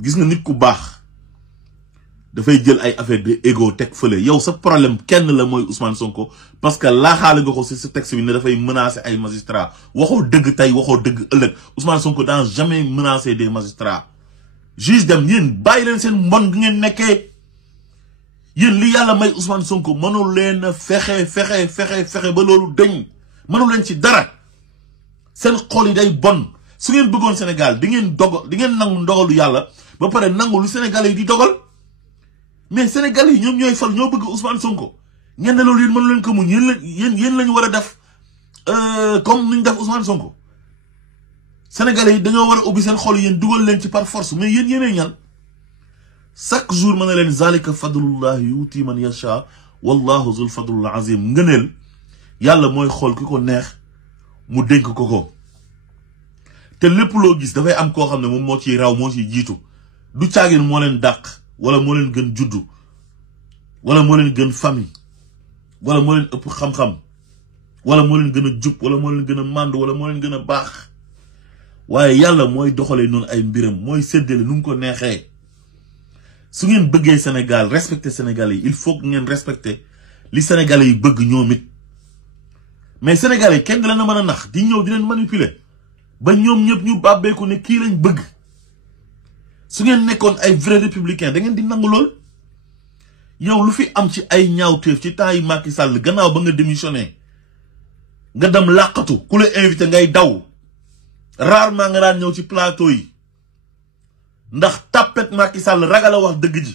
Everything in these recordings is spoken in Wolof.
gis nga nit ku baax dafay jël ay affaire de ego teg fële yow sa problème kenn la mooy Ousmane Sonko parce que laaxaale nga ko si sa texte bi ne dafay menacer ay magistrats waxoo dëgg tey waxoo dëgg ëllëg Ousmane Sonko dans jamais menacé des magistrats juge dem yéen bàyyi leen seen mbon gi ngeen nekkee yéen li yàlla may Ousmane Sonko mënul leen a fexe ba loolu dañ mënul leen ci dara seen xol yi day bon su ngeen bëggoon Sénégal di ngeen nangu ndogalu yàlla ba pare nangu lu Sénégalais yi di dogal mais Sénégalais yi ñoom ñooy fal ñoo bëgg Ousmane Sonko ngeen ne loolu yéen mënu leen ko muñ yéen lañu war a def comme nuñ def Ousmane Sonko Sénégalais yi dañoo war a ubbi seen xol yéen dugal leen ci par force mais yéen yéenay ñan chaque jour mën na leen zalika fadlullah yuuti man yasha wallahu zul fadlul azim ngëneel yàlla mooy xool ki ko neex mu dénk ko te lépp loo gis dafay am koo xam ne moom moo ciy raw moo ciy jiitu du caagin moo leen dàq wala moo leen gën juddu wala moo leen gën famille wala moo leen ëpp xam-xam wala moo leen gën a jub wala moo leen gën a màndu wala moo leen gën a baax waaye yàlla mooy doxalee noonu ay mbiram mooy séddale nu mu ko neexee su ngeen bëggee Sénégal respecter Sénégalais yi il faut que ngeen respecter li Sénégalais yi bëgg ñoom it mais Sénégalais yi kenn da leen a mën a nax di ñëw di leen manipuler ba ñoom ñëpp ñu bàbbeeku ne kii lañ bëgg su ngeen nekkoon ay vrai républicain da ngeen di nangu lool yow lu fi am ci ay ñaawteef ci temps yi Macky Sall gannaaw ba nga démissionné nga dem làqatu ku la invité ngay daw rarement nga daan ñëw ci plateau yi ndax tapet Macky Sall ragal a wax dëgg ji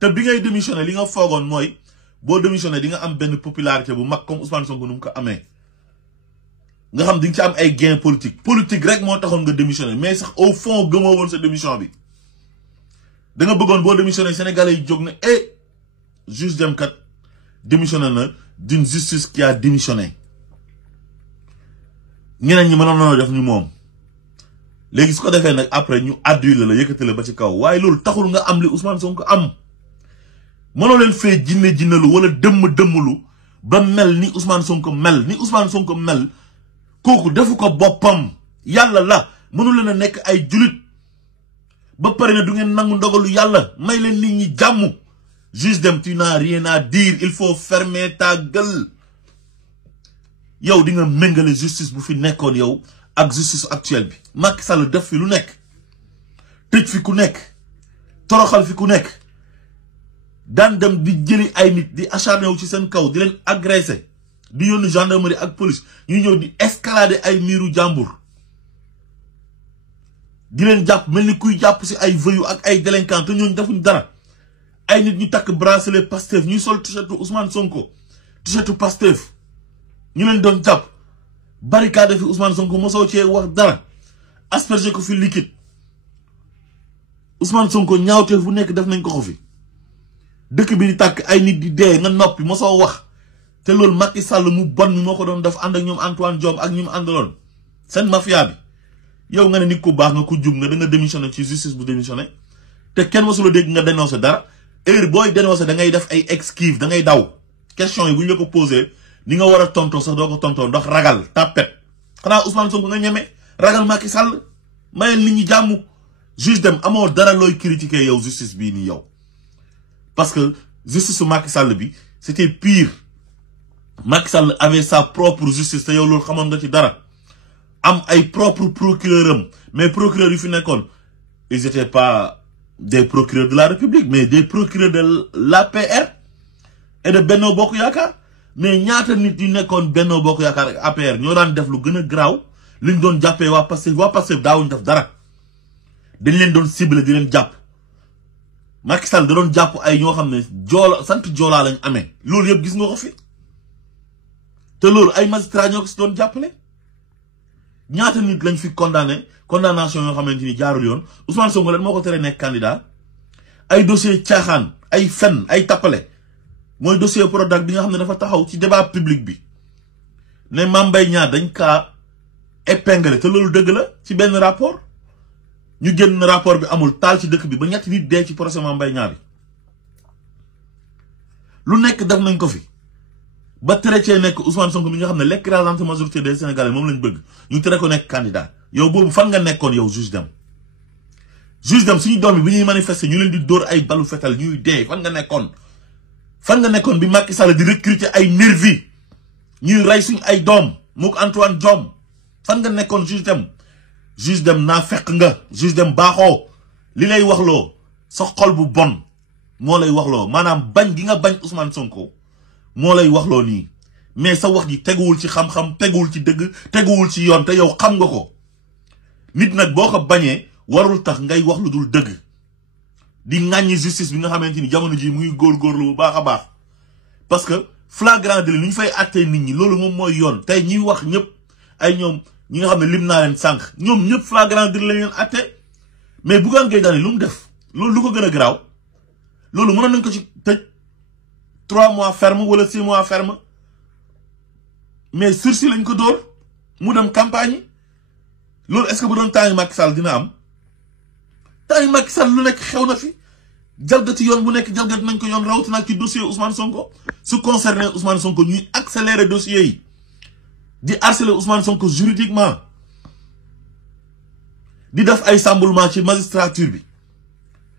te bi ngay démissionné li nga foogoon mooy boo démissionné di nga am benn popularité bu mag comme Ousmane Sonko nu mu ko amee nga xam di nga ci am ay gain politique rek moo taxoon nga démissionné mais sax au fond gëmoo woon sa démission bi da nga bëggoon boo démissionné Sénégalais yi jóg ne juge dem kat démissionné na d'une justice qui a démissionné ñeneen ñi mënoon nañoo def ñu moom léegi su ko defee nag après ñu addu la yëkkati la ba ci kaw waaye loolu taxul nga am li Ousmane Sonko am mënoo leen fee jinne-jinnelu wala dëmm-dëmmlu ba mel ni Ousmane Sonko mel kooku defu ko boppam yàlla la mënu leen a nekk ay julit ba pare ne du ngeen nangu ndogalu yàlla may leen nit ñi jàmm juge dem tu n'as rien à dire il faut fermer ta gueule yow di nga méngale justice bu fi nekkoon yow ak justice actuelle bi Macky Sall def fi lu nekk tëj fi ku nekk toroxal fi ku nekk daan dem di jëli ay nit di acharné wu ci seen kaw di leen agressé di yónni gendarmerie ak police ñu ñëw di escalader ay miiru jàmbur di leen jàpp mel ni kuy jàpp si ay voyous ak ay délinquants te ñooñu defuñ dara ay nit ñu takk bracelet Pastef ñuy sol t-shirtu Ousmane Sonko t-shirtu Pastef ñu leen doon jàpp barricade fi Ousmane Sonko mosoo cee wax dara asperger ko fi liquide Ousmane Sonko ñaawteef bu nekk def nañ ko fi dëkk bi di tàkk ay nit di dee nga noppi mosoo wax te loolu Macky Sall mu bon mi moo ko doon def ànd ak ñoom Antoine Diome ak ñi mu àndaloon seen mafia bi yow nga ne nit ku baax nga ku jub nga da nga démissionné ci justice bu démissionné te kenn mosula dégg nga dénoncé dara heure booy dénoncé da ngay def ay esquive da ngay daw question yi bu ñu la ko posé ni nga war a tontoo sax doo ko tontoo ndax ragal tapet xanaa Ousmane Sonko nga ñeme ragal Macky Sall mayel nit ñi jàmm juge dem amoo dara looy critiquer yow justice bii nii yow parce que justice su Macky Sall bi c'était pire Macky Sall avait sa propre justice te yow loolu xamoon nga ci dara am ay propre procureur mais procureurs yu fi nekkoon ils étaient pas des procureurs de la République mais des procureurs de l'APR et de Benno Bokk Yaakaar mais ñaata nit yu nekkoon Benno Bokk Yaakaar ak APR ñoo daan def lu gën a garaaw liñ doon jàppee waa Pastef daawuñ def dara dañ leen doon ciblé di leen jàpp Macky Sall da doon jàpp ay ñoo xam ne sant joolaa lañ amee loolu yëpp gis nga ko fi te loolu ay magistrat ñoo ko si doon jàppale ñaata nit lañ fi condamnation yoo xamante ni jaarul yoon Ousmane Sonko leen moo ko tere nekk candidat ay dossier caaxaan ay fen ay tappale mooy dossier Prodac bi nga xam ne dafa taxaw ci débat public bi ne Mame Mbaye Niang dañ kaa épinglé te loolu dëgg la ci benn rapport ñu génn rapport bi amul taal ci dëkk bi ba ñetti nit dee ci procès Mame Mbaye Niang bi lu nekk def nañ ko fi ba tere cee nekk Ousmane Sonko mi nga xam ne l'écrasante majorité des Sénégalais moom lañ bëgg ñu tere ko nekk candidat yow boobu fan nga nekkoon yow juge dem juge dem suñu doom bi bu ñuy manifester ñu leen di dóor ay balu fetal ñuy dee fan nga nekkoon bi Macky Sall di recruter ay nervi ñuy rey suñu ay doom mook Antoine Diome fan nga nekkoon juge dem naa fekk nga juge dem baaxoo li lay waxloo sa xol bu bon moo lay waxloo maanaam bañ gi nga bañ Ousmane Sonko moo lay waxloo nii mais sa wax ji teguwul ci xam-xam teguwul ci dëgg teguwul ci yoon te yow xam nga ko nit nag boo ko bañee warul tax ngay wax lu dul dëgg di ŋàññi justice bi nga xamante ni jamono ji mu ngi góorgóorlu bu baax a baax parce que flagrant délit ni ñu fay àttee nit ñi loolu moom mooy yoon tey ñuy wax ñëpp ay ñoom ñi nga xam ne lim naa leen sànq ñoom ñëpp flagrant délit lañ leen àttee mais Bougane Gueye Dany lu mu def loolu lu ko gën a garaaw loolu mënoon nañ ko ci tëj 3 mois ferme wala 6 mois ferme mais sursis lañ ko dóor mu dem campagne loolu est-ce que bu doon temps Macky Sall dina am temps Macky Sall lu nekk xew na fi jalgati yoon bu nekk jalgati nañ ko yoon rawatina ci dossier Ousmane Sonko su concerné Ousmane Sonko ñuy accélérer dossier yi di harceler Ousmane Sonko juridiquement di def ay chamboulement ci magistrature bi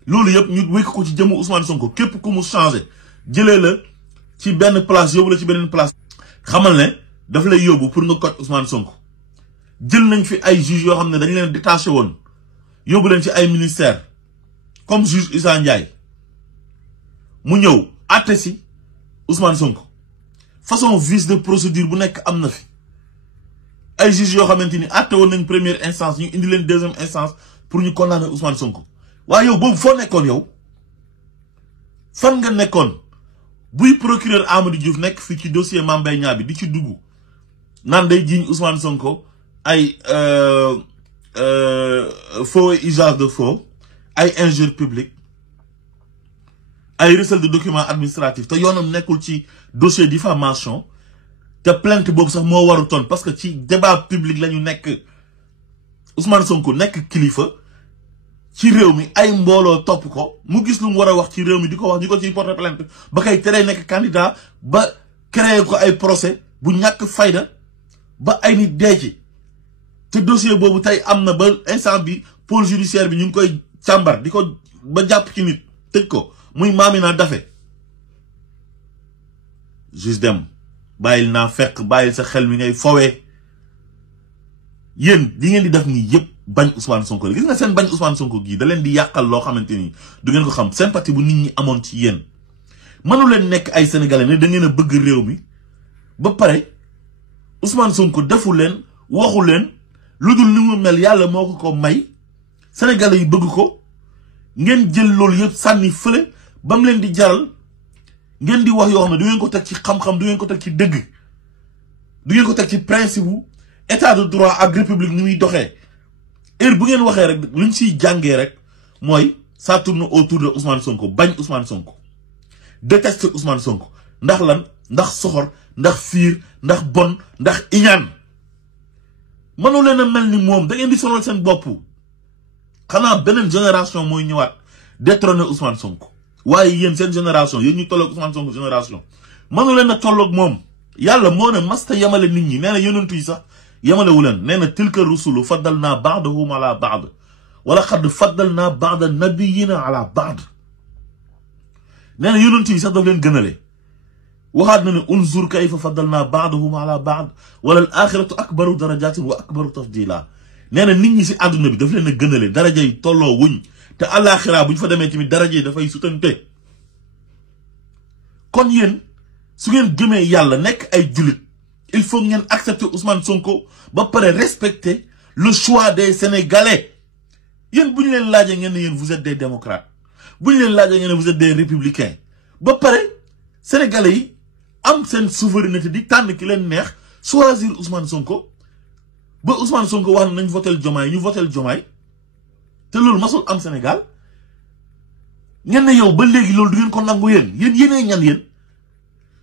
loolu yëpp ñu wékk ko ci jëmu Ousmane Sonko képp ku mu changé jëlee la ci benn place yóbbu la ci beneen place xamal ne daf lay yóbbu pour nga koj Ousmane Sonko jël nañ fi ay juges yoo xam ne dañ leen détaché woon yóbbu leen ci ay ministère comme juge Issa Ndiaye mu ñëw àtte si Ousmane Sonko façon vice de procédure bu nekk am na fi ay juges yoo xamante ni àtte woon nañ première instance ñu indi leen deuxième instance pour ñu condamner Ousmane Sonko waaye yow boobu foo nekkoon yow fan nga nekkoon buy procureur Amadou Diouf nekk fii ci dossier Mame Mbaye Niang bi di ci dugg naan day jiiñ Ousmane Sonko ay faux et usage de faux ay injure publique ay recel de documents administratifs te yoonam nekkul ci dossier diffamation te plainte boobu sax moo warutoon parce que ci débat public la ñu nekk Ousmane Sonko nekk kilifa ci réew mi ay mbooloo topp ko mu gis lu mu war a wax ci réew mi di ko wax ñu ko ciy porter plainte ba kay teree nekk candidat ba créé ko ay procès bu ñàkk fayda ba ay nit dee ci te dossier boobu tey am na ba instant bi pôle judiciaire bi ñu ngi koy càmbar di ko ba jàpp ci nit tëj ko muy Mamina Daffé juste dem bàyyil naa fekk bàyyil sa xel mi ngay fowee yéen li ngeen di def nii yëpp bañ Ousmane Sonko la gis nga seen bañ Ousmane Sonko gii da leen di yàqal loo xamante ni du ngeen ko xam sympathie bu nit ñi amoon ci yéen mënu leen nekk ay sénégalais ne da ngeen a bëgg réew mi ba pare Ousmane Sonko defu leen waxu leen lu dul ni mu mel yàlla moo ko ko may sénégalais yi bëgg ko ngeen jël loolu yëpp sànni fële ba mu leen di jaral ngeen di wax yoo xam ne du ngeen ko teg ci xam-xam du ngeen ko teg ci dëgg du ngeen ko teg ci principe bu état de droit ak république ni muy doxee heure bu ngeen waxee rek luñ siy jàngee rek mooy ça tourne autour de Ousmane Sonko bañ Ousmane Sonko détester Ousmane Sonko ndax lan ndax soxor ndax fiir ndax bon ndax iñaan mënu leen a mel ni moom da ngeen di sonal seen bopp xanaa beneen génération mooy ñëwaat détrôner Ousmane Sonko waaye yéen seen génération yéen ñu tolloog Ousmane Sonko génération mënu leen a tolloog moom yàlla moo ne masta yamale nit ñi nee na yonentu yi sax yamale wu leen nee na tilka rusulu faddal naa ba'dahum ala ba'd wala xad faddal naa ba'da nabiyina ala ba'd nee na yonentu yi sax daf leen gënale waxaat na ne unzur kayfa faddal naa ba'dahum ala ba'd wala al axiratu akbaru darajatin wa akbaru tafdila nee na nit ñi si àdduna bi daf leen a gënale daraja yi tolloo wuñ te àllaaxira bu ñu fa demee tamit daraja yi dafay sutante kon yéen su ngeen gëmee yàlla nekk ay jullit il faut ngeen accepter Ousmane Sonko ba pare respecter le choix des Sénégalais yéen bu ñu leen laajee ngeen ne yéen vous êtes des démocrates bu ñu leen laajee ngeen ne vous êtes des républicains ba pare Sénégalais yi am seen souveraineté di tànn ki leen neex choisir Ousmane Sonko ba Ousmane Sonko wax nañ votel Diomaye ñu votel Diomaye te loolu masul am Sénégal ngeen ne yow ba léegi loolu du ngeen ko nangu yéenee ñan yéen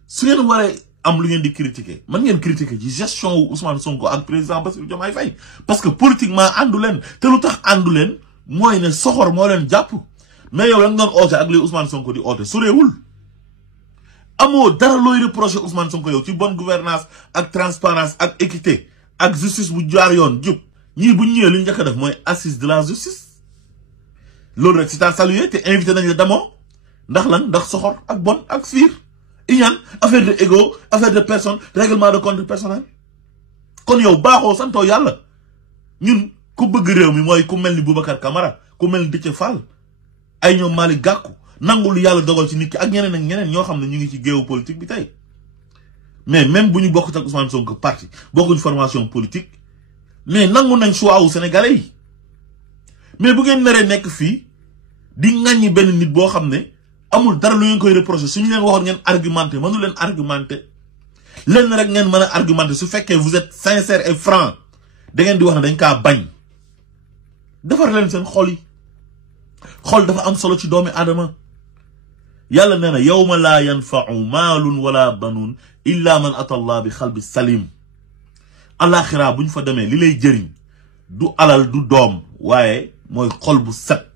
su ngeen waree am lu ngeen di critiquer man ngeen critiquer ci gestion wu Ousmane Sonko ak président Bassirou Diomaye Faye parce que politiquement àndu leen te lu tax àndu leen mooy ne soxor moo leen jàpp mais yow lan doon oote ak li Ousmane Sonko di oote soreewul amoo dara looy reprocher Ousmane Sonko yow ci bonne gouvernance ak transparence ak équité ak justice bu jaar yoon jub ñii bu ñu ñëwee li ñu njëkk a def mooy assise de la justice loolu rek c'est à saluer te invité nañ la demoo ndax lan ndax soxor ak bon ak fiir iñaan affaire de ego affaire de personne règlement de compte personnel kon yow baaxoo santoo yàlla ñun ku bëgg réew mi mooy ku mel ni Boubacar Camara ku mel ni Déthié Fall ay ñoom Malick Gakou nangu lu yàlla dogal ci nit ki ak ñeneen ak ñeneen ñoo xam ne ñu ngi ci géopolitique bi tey mais même bu ñu bokk ak Ousmane Sonko parti bokkuñ formation politique mais nangu nañ choix wu sénégalais yi mais bu ngeen naree nekk fii di ŋàññi benn nit boo xam ne amul dara lu ngeen koy reprocher suñu leen waxoon ngeen argumenté mënu leen argumenté leen rek ngeen mën a argumenté su fekkee vous êtes sincère et franc da ngeen di wax ne dañ kaa bañ defar leen seen xol yi xol dafa am solo ci doomi aadama yàlla nee na yawma laa yanfa'u maalun wala banuun illa man ata allah bi xalbi salim alaxira bu ñu fa demee li lay jëriñ du alal du doom waaye mooy xol bu set